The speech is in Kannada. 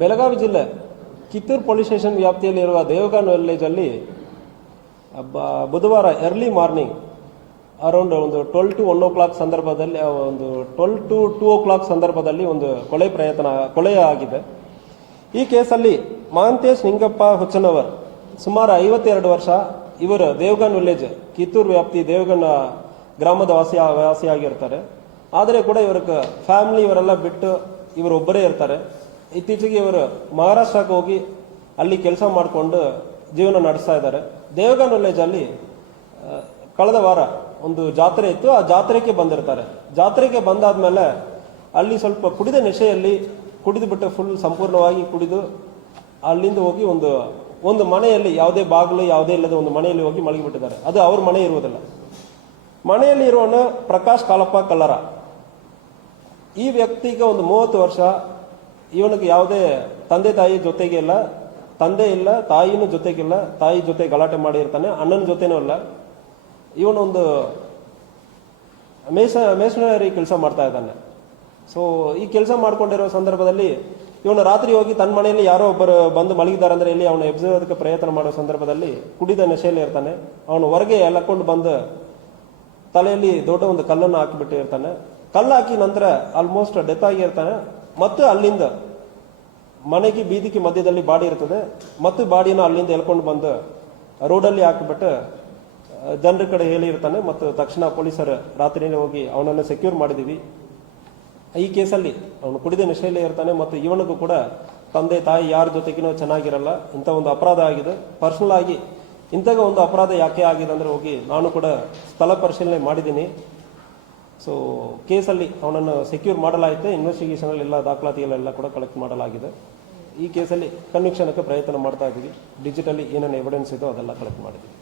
ಬೆಳಗಾವಿ ಜಿಲ್ಲೆ ಕಿತ್ತೂರು ಪೊಲೀಸ್ ಸ್ಟೇಷನ್ ವ್ಯಾಪ್ತಿಯಲ್ಲಿರುವ ದೇವಗಾನ್ ವಿಲೇಜಲ್ಲಿ ಬುಧವಾರ ಎರ್ಲಿ ಮಾರ್ನಿಂಗ್ ಅರೌಂಡ್ ಒಂದು 12 to 1 o'clock ಸಂದರ್ಭದಲ್ಲಿ ಒಂದು 12 to 2 o'clock ಸಂದರ್ಭದಲ್ಲಿ ಒಂದು ಕೊಲೆ ಆಗಿದೆ. ಈ ಕೇಸಲ್ಲಿ ಮಹಾಂತೇಶ್ ನಿಂಗಪ್ಪ ಹುಚ್ಚನವರ್ ಸುಮಾರು 52 ವರ್ಷ. ಇವರು ದೇವಗಾನ್ ವಿಲೇಜ್ ಕಿತ್ತೂರು ವ್ಯಾಪ್ತಿ ದೇವಗಾನ್ ಗ್ರಾಮದ ವಾಸಿಯಾಗಿರ್ತಾರೆ. ಆದರೆ ಕೂಡ ಇವ್ರಿಗೆ ಫ್ಯಾಮಿಲಿ ಇವರೆಲ್ಲ ಬಿಟ್ಟು ಇವರು ಒಬ್ಬರೇ ಇರ್ತಾರೆ. ಇತ್ತೀಚೆಗೆ ಇವರು ಮಹಾರಾಷ್ಟ್ರಕ್ಕೆ ಹೋಗಿ ಅಲ್ಲಿ ಕೆಲಸ ಮಾಡಿಕೊಂಡು ಜೀವನ ನಡೆಸ್ತಾ ಇದ್ದಾರೆ. ದೇವಗಾನ್ ವಿಲೇಜ್ ಅಲ್ಲಿ ಕಳೆದ ವಾರ ಒಂದು ಜಾತ್ರೆ ಇತ್ತು. ಆ ಜಾತ್ರೆಗೆ ಬಂದಿರ್ತಾರೆ. ಜಾತ್ರೆಗೆ ಬಂದಾದ್ಮೇಲೆ ಅಲ್ಲಿ ಸ್ವಲ್ಪ ಕುಡಿದ ನಶೆಯಲ್ಲಿ ಕುಡಿದು ಬಿಟ್ಟು ಫುಲ್ ಸಂಪೂರ್ಣವಾಗಿ ಕುಡಿದು ಅಲ್ಲಿಂದ ಹೋಗಿ ಒಂದು ಮನೆಯಲ್ಲಿ ಯಾವುದೇ ಬಾಗಿಲು ಯಾವುದೇ ಇಲ್ಲದ ಒಂದು ಮನೆಯಲ್ಲಿ ಹೋಗಿ ಮಲಗಿಬಿಟ್ಟಿದ್ದಾರೆ. ಅದು ಅವ್ರ ಮನೆ ಇರುವುದಿಲ್ಲ. ಮನೆಯಲ್ಲಿ ಇರುವವನು ಪ್ರಕಾಶ್ ಕಾಲಪ್ಪ ಕಲ್ಲರ. ಈ ವ್ಯಕ್ತಿಗೆ ಒಂದು 30 ವರ್ಷ. ಇವನಿಗೆ ಯಾವುದೇ ತಂದೆ ತಾಯಿ ಜೊತೆಗೆ ಇಲ್ಲ, ತಂದೆ ಇಲ್ಲ, ತಾಯಿನೂ ಜೊತೆಗಿಲ್ಲ. ತಾಯಿ ಜೊತೆ ಗಲಾಟೆ ಮಾಡಿರ್ತಾನೆ, ಅಣ್ಣನ ಜೊತೆನೂ ಇಲ್ಲ. ಇವನೊಂದು ಮೇಷನರಿ ಕೆಲಸ ಮಾಡ್ತಾ ಇದ್ದಾನೆ. ಸೊ ಈ ಕೆಲಸ ಮಾಡ್ಕೊಂಡಿರೋ ಸಂದರ್ಭದಲ್ಲಿ ಇವನು ರಾತ್ರಿ ಹೋಗಿ ತನ್ನ ಮನೆಯಲ್ಲಿ ಯಾರೋ ಒಬ್ಬರು ಬಂದು ಮಲಗಿದ್ದಾರೆ ಅಂದ್ರೆ ಇಲ್ಲಿ ಅವನು ಎಬ್ಸೋದಕ್ಕೆ ಪ್ರಯತ್ನ ಮಾಡೋ ಸಂದರ್ಭದಲ್ಲಿ ಕುಡಿದ ನಶೆಯಲ್ಲಿ ಇರ್ತಾನೆ. ಅವನು ಹೊರಗೆ ಎಳ್ಕೊಂಡು ಬಂದು ತಲೆಯಲ್ಲಿ ದೊಡ್ಡ ಒಂದು ಕಲ್ಲನ್ನು ಹಾಕಿಬಿಟ್ಟಿರ್ತಾನೆ. ಕಲ್ಲು ಹಾಕಿ ನಂತರ ಆಲ್ಮೋಸ್ಟ್ ಡೆತ್ ಆಗಿರ್ತಾನೆ. ಮತ್ತು ಅಲ್ಲಿಂದ ಮನೆಗೆ ಬೀದಿಗೆ ಮಧ್ಯದಲ್ಲಿ ಬಾಡಿ ಇರ್ತದೆ. ಮತ್ತು ಬಾಡಿನ ಅಲ್ಲಿಂದ ಎಳ್ಕೊಂಡು ಬಂದು ರೋಡಲ್ಲಿ ಹಾಕಿಬಿಟ್ಟು ಜನರ ಕಡೆ ಹೇಳಿರ್ತಾನೆ. ಮತ್ತು ತಕ್ಷಣ ಪೊಲೀಸರು ರಾತ್ರಿನೇ ಹೋಗಿ ಅವನನ್ನು ಸೆಕ್ಯೂರ್ ಮಾಡಿದೀವಿ. ಈ ಕೇಸಲ್ಲಿ ಅವನು ಕುಡಿದ ನಶೆಯಲ್ಲೇ ಇರ್ತಾನೆ. ಮತ್ತು ಇವನಿಗೂ ಕೂಡ ತಂದೆ ತಾಯಿ ಯಾರ ಜೊತೆಗಿನೂ ಚೆನ್ನಾಗಿರಲ್ಲ. ಇಂಥ ಒಂದು ಅಪರಾಧ ಆಗಿದೆ. ಪರ್ಸನಲ್ ಆಗಿ ಇಂಥ ಒಂದು ಅಪರಾಧ ಯಾಕೆ ಆಗಿದೆ ಅಂದ್ರೆ ಹೋಗಿ ನಾನು ಕೂಡ ಸ್ಥಳ ಪರಿಶೀಲನೆ ಮಾಡಿದ್ದೀನಿ. ಸೊ ಕೇಸಲ್ಲಿ ಅವನನ್ನು ಸೆಕ್ಯೂರ್ ಮಾಡಲಾಯಿತು. ಇನ್ವೆಸ್ಟಿಗೇಷನ್ ಅಲ್ಲಿ ಎಲ್ಲ ದಾಖಲಾತಿಗಳೆಲ್ಲ ಕೂಡ ಕಲೆಕ್ಟ್ ಮಾಡಲಾಗಿದೆ. ಈ ಕೇಸಲ್ಲಿ ಕನ್ವಿಕ್ಷನ್ಗೆ ಪ್ರಯತ್ನ ಮಾಡ್ತಾ ಇದ್ದೀವಿ. ಡಿಜಿಟಲಿ ಏನೇನು ಎವಿಡೆನ್ಸ್ ಇದೋ ಅದೆಲ್ಲ ಕಲೆಕ್ಟ್ ಮಾಡಿದ್ದೀವಿ.